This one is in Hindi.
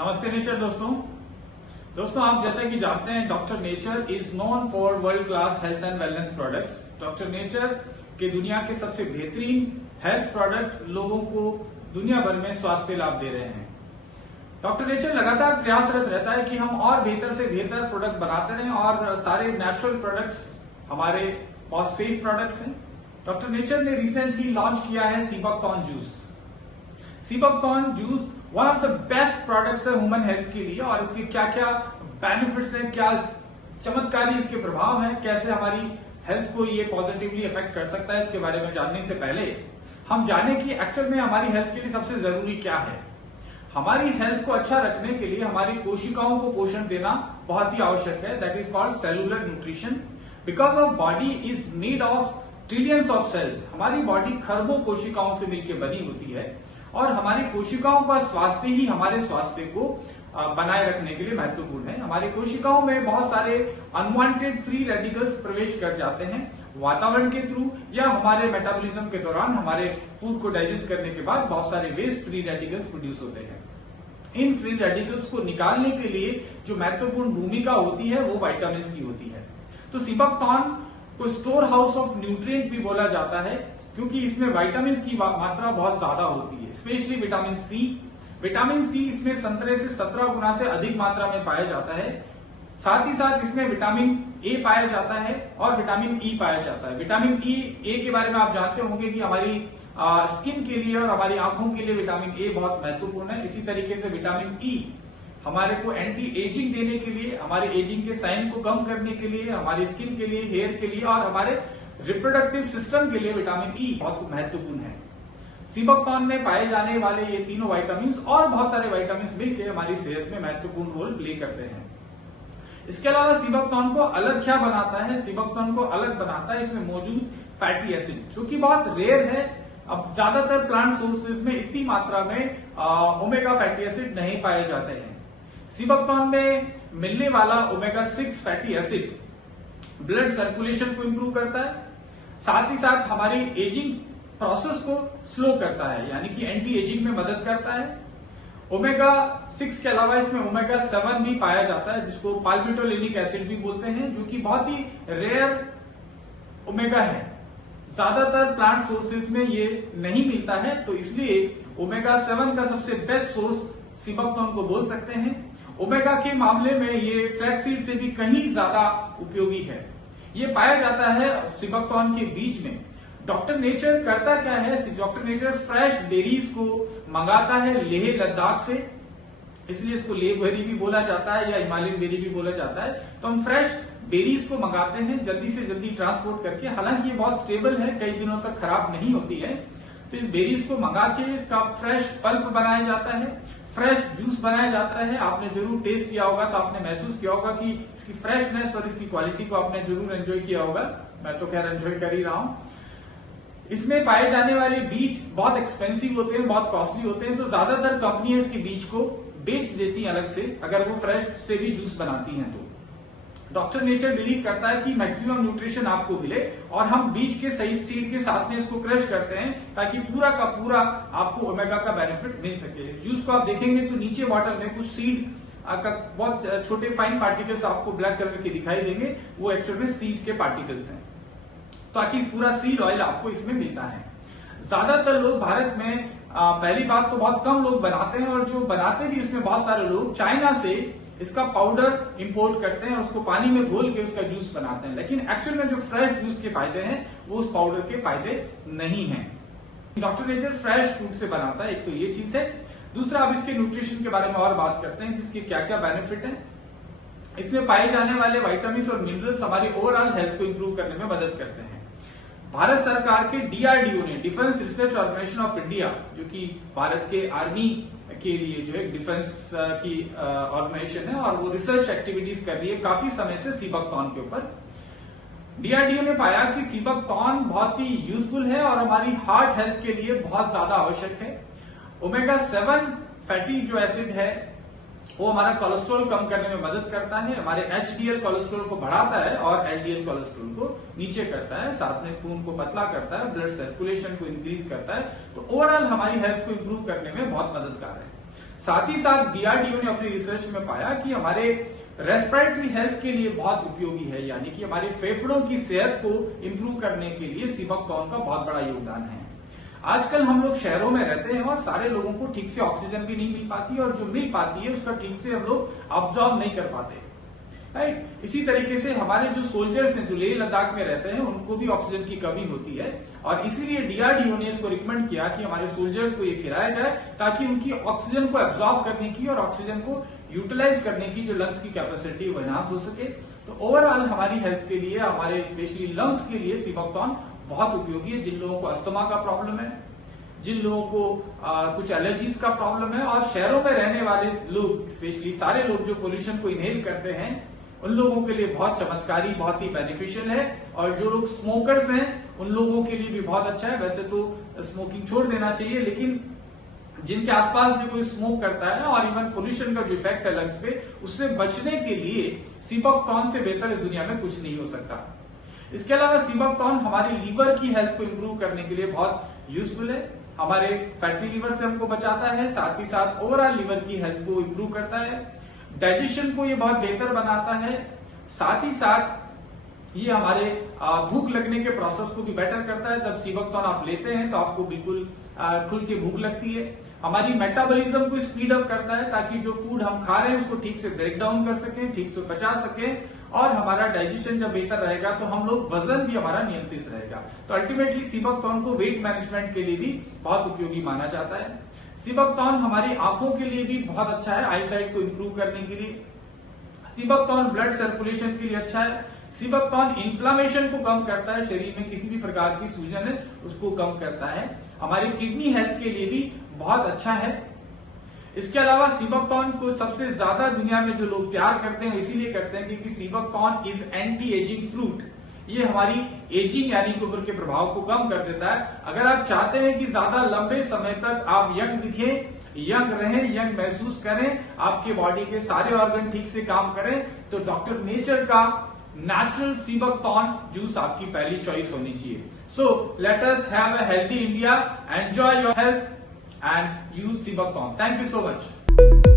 नमस्ते नेचर दोस्तों आप जैसा कि जानते हैं doctor nature is known for world class health and wellness products. Doctor nature के दुनिया के सबसे बेहतरीन हेल्थ प्रोडक्ट लोगों को दुनिया भर में स्वास्थ्य लाभ दे रहे हैं। डॉक्टर नेचर लगातार प्रयासरत रहता है कि हम और बेहतर से बेहतर प्रोडक्ट बनाते रहें और सारे नेचुरल प्रोडक्ट्स हमारे बहुत सेफ प्रोडक्ट्स हैं। डॉक्टर नेचर ने रिसेंटली लॉन्च किया है sea buckthorn juice. Sea buckthorn juice one of the best products है ह्यूमन हेल्थ के लिए और इसके क्या क्या बेनिफिट्स हैं, क्या चमत्कारी इसके प्रभाव हैं, कैसे हमारी हेल्थ को ये पॉजिटिवली इफेक्ट कर सकता है, इसके बारे में जानने से पहले हम जाने कि एक्चुअल में हमारी हेल्थ के लिए सबसे जरूरी क्या है। हमारी हेल्थ को अच्छा रखने के लिए हमारी कोशिकाओं को पोषण देना बहुत ही आवश्यक है। That is called cellular nutrition. Because of body is made of trillions of cells. हमारी बॉडी खरबों कोशिकाओं से मिलकर बनी होती है और हमारी कोशिकाओं का स्वास्थ्य ही हमारे स्वास्थ्य को बनाए रखने के लिए महत्वपूर्ण है। हमारी कोशिकाओं में बहुत सारे अनवांटेड फ्री रेडिकल्स प्रवेश कर जाते हैं वातावरण के थ्रू या हमारे मेटाबॉलिज्म के दौरान हमारे फूड को डाइजेस्ट करने के बाद बहुत सारे वेस्ट फ्री रेडिकल्स प्रोड्यूस होते हैं। इन फ्री रेडिकल्स को निकालने के लिए जो महत्वपूर्ण भूमिका होती है वो विटामिन की होती है। तो सीबकथॉर्न को स्टोर हाउस ऑफ न्यूट्रिएंट भी बोला जाता है क्योंकि इसमें विटामिन की मात्रा बहुत ज्यादा होती है, specially vitamin C. Vitamin C इसमें संतरे से 17 गुना से अधिक मात्रा में पाया जाता है। साथ ही साथ इसमें विटामिन ए पाया जाता है और विटामिन ई पाया जाता है। विटामिन ए के बारे में आप जानते होंगे कि हमारी स्किन के लिए और हमारी आंखों के लिए विटामिन ए बहुत महत्वपूर्ण है। इसी तरीके से विटामिन ई हमारे को एंटी एजिंग देने के लिए, हमारे एजिंग के साइन को कम करने के लिए, हमारी स्किन के लिए, हेयर के लिए और हमारे रिप्रोडक्टिव सिस्टम के लिए विटामिन ई बहुत महत्वपूर्ण है। सीबकथॉर्न में पाए जाने वाले ये तीनों विटामिन और बहुत सारे विटामिन मिलकर हमारी सेहत में महत्वपूर्ण रोल प्ले करते हैं। इसके अलावा सीबकथॉर्न को अलग क्या बनाता है? सीबकथॉर्न को अलग बनाता है इसमें मौजूद फैटी एसिड, जो कि बहुत रेयर है। अब ज्यादातर प्लांट सोर्सेज में इतनी मात्रा में ओमेगा फैटी एसिड नहीं पाए जाते हैं। सीबकथॉर्न में मिलने वाला omega 6 fatty acid blood circulation को इंप्रूव करता है, साथ ही साथ हमारी एजिंग प्रोसेस को स्लो करता है, यानी कि एंटी एजिंग में मदद करता है। ओमेगा 6 के अलावा इसमें ओमेगा 7 भी पाया जाता है, जिसको पाल्मिटोलेनिक एसिड भी बोलते हैं, जो कि बहुत ही रेयर ओमेगा है। ज्यादातर प्लांट सोर्सेज में ये नहीं मिलता है, तो इसलिए ओमेगा 7 का सबसे बेस्ट सोर्स सीबकथॉर्न को बोल सकते हैं। ओमेगा के मामले में ये फ्लैक्सीड से भी कहीं ज्यादा उपयोगी है। ये पाया जाता है सीबकथॉर्न के बीज में। डॉक्टर नेचर करता क्या है? डॉक्टर नेचर फ्रेश बेरीज को मंगाता है लेह लद्दाख से, इसलिए इसको लेह बेरी भी बोला जाता है या हिमालयन बेरी भी बोला जाता है। तो हम फ्रेश बेरीज को मंगाते हैं जल्दी से जल्दी ट्रांसपोर्ट करके। हालांकि ये बहुत स्टेबल है, कई दिनों तक खराब नहीं होती है। तो इस बेरीज को मंगा के इसका फ्रेश पल्प बनाया जाता है, फ्रेश जूस बनाया जाता है। आपने जरूर टेस्ट किया होगा तो आपने महसूस किया होगा कि इसकी फ्रेशनेस और इसकी क्वालिटी को आपने जरूर एंजॉय किया होगा। मैं तो खैर एंजॉय कर ही रहा हूं। इसमें पाए जाने वाले बीज बहुत एक्सपेंसिव होते हैं, बहुत कॉस्टली होते हैं, तो ज्यादातर कंपनियां इसके बीज को बेच देती हैं अलग से, अगर वो फ्रेश से भी जूस बनाती हैं तो। डॉक्टर नेचर बिलीव करता है कि मैक्सिमम न्यूट्रिशन आपको मिले और हम बीज के सही सीड के साथ में इसको क्रश करते हैं ताकि पूरा का पूरा आपको ओमेगा का बेनिफिट मिल सके। इस जूस को आप देखेंगे तो नीचे बॉटल में कुछ सीड का बहुत छोटे फाइन पार्टिकल्स आपको ब्लैक कलर के दिखाई देंगे, वो एक्चुअल में सीड के पार्टिकल्स हैं, ताकि पूरा सीड ऑयल आपको इसमें मिलता है। ज्यादातर लोग भारत में पहली बात तो बहुत कम लोग बनाते हैं और जो बनाते भी इसमें बहुत सारे लोग चाइना से इसका पाउडर इंपोर्ट करते हैं और उसको पानी में घोल के उसका जूस बनाते हैं। लेकिन एक्चुअल में जो फ्रेश जूस के फायदे हैं वो उस पाउडर के फायदे नहीं हैं। डॉक्टर नेचर फ्रेश फ्रूट से बनाता है, एक तो ये चीज है। दूसरा, अब इसके न्यूट्रिशन के बारे में और बात करते हैं, जिसके क्या क्या बेनिफिट है। इसमें पाए जाने वाले विटामिन और मिनरल्स हमारी ओवरऑल हेल्थ को इंप्रूव करने में मदद करते हैं। भारत सरकार के डीआरडीओ ने, defence research organisation of India, जो कि भारत के आर्मी के लिए जो है डिफेंस की ऑर्गेनाइजेशन है और वो रिसर्च एक्टिविटीज कर रही है काफी समय से सीबकथॉर्न के ऊपर। डीआरडीओ ने पाया कि सीबकथॉर्न बहुत ही यूजफुल है और हमारी हार्ट हेल्थ के लिए बहुत ज्यादा आवश्यक है। ओमेगा 7 फैटी जो एसिड है वो हमारा कोलेस्ट्रॉल कम करने में मदद करता है, हमारे एचडीएल कोलेस्ट्रॉल को बढ़ाता है और एलडीएल कोलेस्ट्रॉल को नीचे करता है, साथ में खून को पतला करता है, ब्लड सर्कुलेशन को इंक्रीज करता है। तो ओवरऑल हमारी हेल्थ को इंप्रूव करने में बहुत मददगार है। साथ ही साथ डीआरडीओ ने अपनी रिसर्च में पाया कि हमारे रेस्पिरेटरी हेल्थ के लिए बहुत उपयोगी है, यानी कि हमारे फेफड़ों की सेहत को इंप्रूव करने के लिए सीबकथॉर्न का बहुत बड़ा योगदान है। आजकल हम लोग शहरों में रहते हैं और सारे लोगों को ठीक से ऑक्सीजन भी नहीं मिल पाती और जो मिल पाती है उसका ठीक से हम लोग ऑब्जॉर्व नहीं कर पाते, राइट। इसी तरीके से हमारे जो सोल्जर्स हैं जो लेह लद्दाख में रहते हैं उनको भी ऑक्सीजन की कमी होती है और इसीलिए डीआरडीओ ने इसको रिकमेंड किया कि हमारे सोल्जर्स को ये खिलाया जाए ताकि उनकी ऑक्सीजन को एब्जॉर्ब करने की और ऑक्सीजन को यूटिलाइज करने की जो लंग्स की कैपेसिटी वो एनहांस हो सके। तो ओवरऑल हमारी हेल्थ के लिए, हमारे स्पेशली लंग्स के लिए सीबकथॉर्न बहुत उपयोगी है। जिन लोगों को अस्थमा का प्रॉब्लम है, जिन लोगों को कुछ एलर्जीज का प्रॉब्लम है और शहरों में रहने वाले लोग, स्पेशली सारे लोग जो पोल्यूशन को इनहेल करते हैं, उन लोगों के लिए बहुत चमत्कारी, बहुत ही बेनिफिशियल है। और जो लोग स्मोकर्स हैं उन लोगों के लिए भी बहुत अच्छा है। वैसे तो स्मोकिंग छोड़ देना चाहिए, लेकिन जिनके आसपास भी कोई स्मोक करता है और इवन पोल्यूशन का जो इफेक्ट है लंग्स पे, उससे बचने के लिए सीबकथॉर्न से बेहतर इस दुनिया में कुछ नहीं हो सकता। इसके अलावा सीबकथॉर्न हमारी लीवर की हेल्थ को इंप्रूव करने के लिए बहुत यूजफुल है। हमारे फैटी लीवर से हमको बचाता है, साथ ही साथ ओवरऑल लीवर की हेल्थ को इंप्रूव करता है, डाइजेशन को ये बहुत बेहतर बनाता है, साथ ही साथ ये हमारे भूख लगने के प्रोसेस को भी बेटर करता है। जब सीबकथॉर्न आप लेते हैं तो आपको बिल्कुल खुल के भूख लगती है। हमारी मेटाबॉलिज्म को स्पीड अप करता है ताकि जो फूड हम खा रहे हैं उसको ठीक से ब्रेक डाउन कर सकें, ठीक से पचा सकें और हमारा डाइजेशन जब बेहतर रहेगा तो हम लोग वजन भी हमारा नियंत्रित रहेगा। तो अल्टीमेटली सीबकथॉर्न को वेट मैनेजमेंट के लिए भी बहुत उपयोगी माना जाता है। सीबकथॉर्न हमारी आंखों के लिए भी बहुत अच्छा है, आई साइट को इंप्रूव करने के लिए। सीबकथॉर्न ब्लड सर्कुलेशन के लिए अच्छा है। सीबकथॉर्न इन्फ्लामेशन को कम करता है, शरीर में किसी भी प्रकार की सूजन है उसको कम करता है। हमारी किडनी हेल्थ के लिए भी बहुत अच्छा है। इसके अलावा सीबकथॉर्न को सबसे ज्यादा दुनिया में जो लोग प्यार करते हैं इसीलिए करते हैं क्योंकि sea buckthorn is anti ageing fruit. ये हमारी एजिंग यानी कि उम्र के प्रभाव को कम कर देता है। अगर आप चाहते हैं कि ज्यादा लंबे समय तक आप यंग दिखें, यंग रहें, यंग महसूस करें, आपके बॉडी के सारे ऑर्गन ठीक से काम करें, तो डॉक्टर नेचर का नेचुरल सीबकथॉर्न जूस आपकी पहली चॉइस होनी चाहिए। So let us have a healthy India, enjoy your health and use sea buckthorn. Thank you so much.